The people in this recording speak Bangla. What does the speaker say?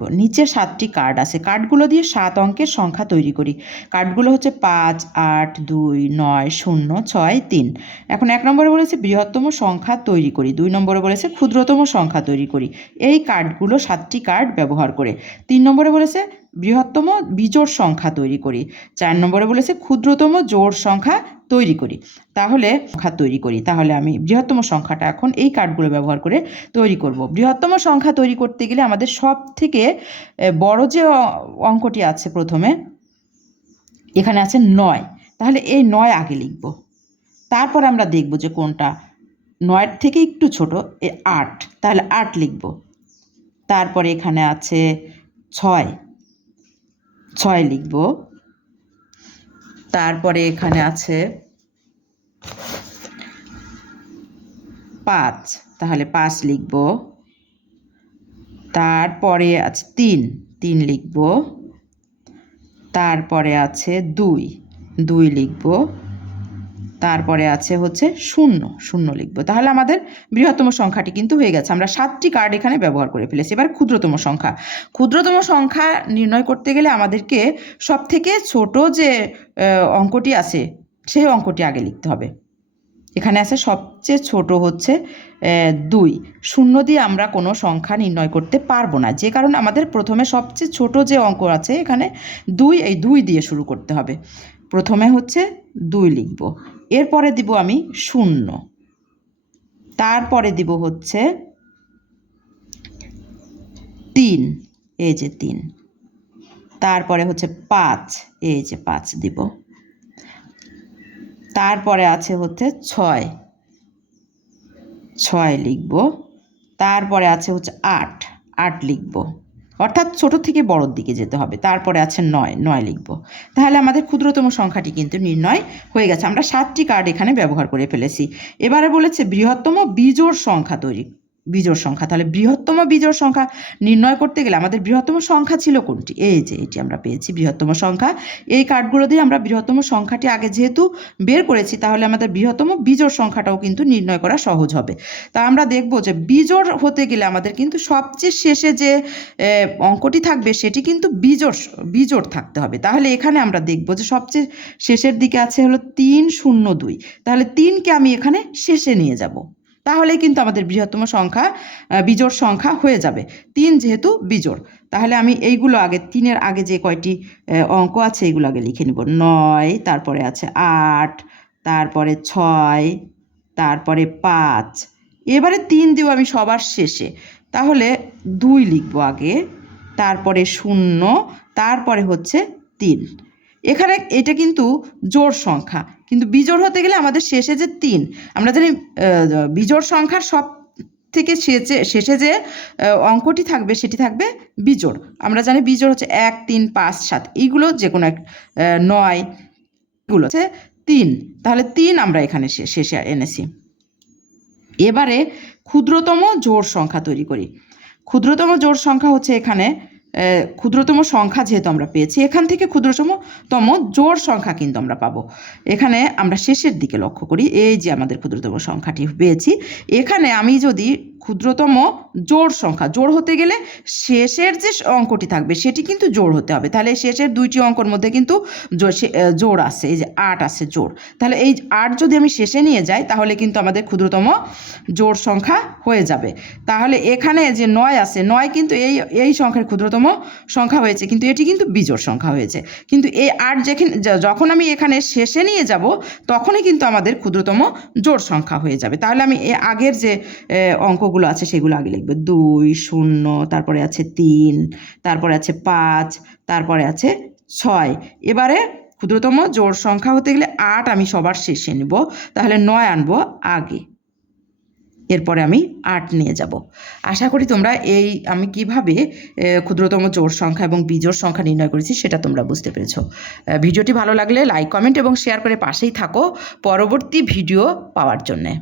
নিব নিচে সাতটি কার্ড আছে। কার্ডগুলো দিয়ে সাত অঙ্কের সংখ্যা তৈরি করি। কার্ডগুলো হচ্ছে পাঁচ, আট, দুই, নয়, শূন্য, ছয়, তিন। এখন এক নম্বরে বলেছে বৃহত্তম সংখ্যা তৈরি করি। দুই নম্বরে বলেছে ক্ষুদ্রতম সংখ্যা তৈরি করি। এই কার্ডগুলো সাতটি কার্ড ব্যবহার করে। তিন নম্বরে বলেছে বৃহত্তম বিজোড় সংখ্যা তৈরি করি। চার নম্বরে বলেছে ক্ষুদ্রতম জোড় সংখ্যা তৈরি করি। তাহলে সংখ্যা তৈরি করি। তাহলে আমি বৃহত্তম সংখ্যাটা এখন এই কার্ডগুলো ব্যবহার করে তৈরি করব। বৃহত্তম সংখ্যা তৈরি করতে গেলে আমাদের সব থেকে বড় যে অঙ্কটি আছে প্রথমে, এখানে আছে নয়। তাহলে এই নয় আগে লিখব। তারপর আমরা দেখব যে কোনটা, নয়ের থেকে একটু ছোট, এ, আট। তাহলে আট লিখব। তারপরে এখানে আছে ছয়। ছয় লিখব। তারপরে এখানে আছে পাঁচ, তাহলে পাঁচ লিখব। তারপরে আছে তিন তিন লিখব। তারপরে আছে দুই দুই লিখব। তারপরে আছে হচ্ছে শূন্য শূন্য লিখব। তাহলে আমাদের বৃহত্তম সংখ্যাটি কিন্তু হয়ে গেছে। আমরা সাতটি কার্ড এখানে ব্যবহার করে ফেলেছি। এবার ক্ষুদ্রতম সংখ্যা। ক্ষুদ্রতম সংখ্যা নির্ণয় করতে গেলে আমাদেরকে সব থেকে ছোট যে অঙ্কটি আছে, সেই অঙ্কটি আগে লিখতে হবে। এখানে আছে সবচেয়ে ছোট হচ্ছে দুই। শূন্য দিয়ে আমরা কোনো সংখ্যা নির্ণয় করতে পারব না। যে কারণে আমাদের প্রথমে সবচেয়ে ছোট যে অঙ্ক আছে এখানে দুই, এই দুই দিয়ে শুরু করতে হবে। প্রথমে হচ্ছে দুই লিখব। এরপরে দিব আমি শূন্য। তারপরে দিব হচ্ছে তিন, এই যে তিন। তারপরে হচ্ছে পাঁচ, এই যে পাঁচ দিব। তারপরে আছে হচ্ছে ছয়। ছয় লিখব। তারপরে আছে হচ্ছে আট আট লিখব। অর্থাৎ ছোট থেকে বড়োর দিকে যেতে হবে। তারপরে আছে নয় নয় লিখব। তাহলে আমাদের ক্ষুদ্রতম সংখ্যাটি কিন্তু নির্ণয় হয়ে গেছে। আমরা সাতটি কার্ড এখানে ব্যবহার করে ফেলেছি। এবারে বলেছে বৃহত্তম বিজোড় সংখ্যা তৈরি। বিজোড় সংখ্যা। তাহলে বৃহত্তম বিজোড় সংখ্যা নির্ণয় করতে গেলে আমাদের বৃহত্তম সংখ্যা ছিল কোনটি? এই যে, এটি আমরা পেয়েছি, বৃহত্তম সংখ্যা। এই কার্ডগুলো দিয়ে আমরা বৃহত্তম সংখ্যাটি আগে যেহেতু বের করেছি, তাহলে আমাদের বৃহত্তম বিজোড় সংখ্যাটাও কিন্তু নির্ণয় করা সহজ হবে। তা আমরা দেখব যে বিজোড় হতে গেলে আমাদের কিন্তু সবচেয়ে শেষে যে অঙ্কটি থাকবে সেটি কিন্তু বিজোড় বিজোড় থাকতে হবে। তাহলে এখানে আমরা দেখব যে সবচেয়ে শেষের দিকে আছে হলো তিন, শূন্য, দুই। তাহলে তিনকে আমি এখানে শেষে নিয়ে যাব। তাহলে কিন্তু আমাদের বৃহত্তম সংখ্যা বিজোড় সংখ্যা হয়ে যাবে। তিন যেহেতু বিজোড়, তাহলে আমি এইগুলো আগে, তিনের আগে যে কয়টি অঙ্ক আছে এইগুলো আগে লিখে নিব। নয়, তারপরে আছে আট, তারপরে ছয়, তারপরে পাঁচ। এবারে তিন দিব আমি সবার শেষে, তাহলে দুই লিখব আগে, তারপরে শূন্য, তারপরে হচ্ছে তিন। এখানে এটা কিন্তু জোড় সংখ্যা। কিন্তু বিজোড় হতে গেলে আমাদের শেষে যে তিন, আমরা জানি বিজোড় সংখ্যার সব থেকে শেষে শেষে যে অঙ্কটি থাকবে সেটি থাকবে বিজোড়। আমরা জানি বিজোড় হচ্ছে এক, তিন, পাঁচ, সাত, এইগুলো যে কোনো এক নয়, এগুলো হচ্ছে তিন। তাহলে তিন আমরা এখানে শেষে এনেছি। এবারে ক্ষুদ্রতম জোড় সংখ্যা তৈরি করি। ক্ষুদ্রতম জোড় সংখ্যা হচ্ছে এখানে ক্ষুদ্রতম সংখ্যা যেহেতু আমরা পেয়েছি, এখান থেকে ক্ষুদ্রতম জোর সংখ্যা কিন্তু আমরা পাবো। এখানে আমরা শেষের দিকে লক্ষ্য করি, এই যে আমাদের ক্ষুদ্রতম সংখ্যাটি পেয়েছি। এখানে আমি যদি ক্ষুদ্রতম জোড় সংখ্যা। জোড় হতে গেলে শেষের যে অঙ্কটি থাকবে সেটি কিন্তু জোড় হতে হবে। তাহলে শেষের দুইটি অঙ্কর মধ্যে কিন্তু জোড় আছে এই যে আট আছে জোড়। তাহলে এই আট যদি আমি শেষে নিয়ে যাই তাহলে কিন্তু আমাদের ক্ষুদ্রতম জোড় সংখ্যা হয়ে যাবে। তাহলে এখানে যে নয় আছে নয় কিন্তু এই এই সংখ্যার ক্ষুদ্রতম সংখ্যা হয়েছে কিন্তু এটি কিন্তু বিজোড় সংখ্যা হয়েছে। কিন্তু এই আট যেখানে যখন আমি এখানে শেষে নিয়ে যাব তখনই কিন্তু আমাদের ক্ষুদ্রতম জোড় সংখ্যা হয়ে যাবে। তাহলে আমি এ আগের যে আহ, অঙ্কগুলো আছে, সেগুলো আগে লিখবে। দুই, শূন্য, তারপরে আছে তিন, তারপরে আছে পাঁচ, তারপরে আছে ছয়। এবারে ক্ষুদ্রতম জোড় সংখ্যা হতে গেলে আট আমি সবার শেষে নিব। তাহলে নয় আনব আগে। এরপরে আমি আট নিয়ে যাব। আশা করি তোমরা এই আমি কীভাবে ক্ষুদ্রতম জোড় সংখ্যা এবং বিজোর সংখ্যা নির্ণয় করেছি সেটা তোমরা বুঝতে পেরেছ। ভিডিওটি ভালো লাগলে লাইক, কমেন্ট এবং শেয়ার করে পাশেই থাকো। পরবর্তী ভিডিও পাওয়ার জন্যে।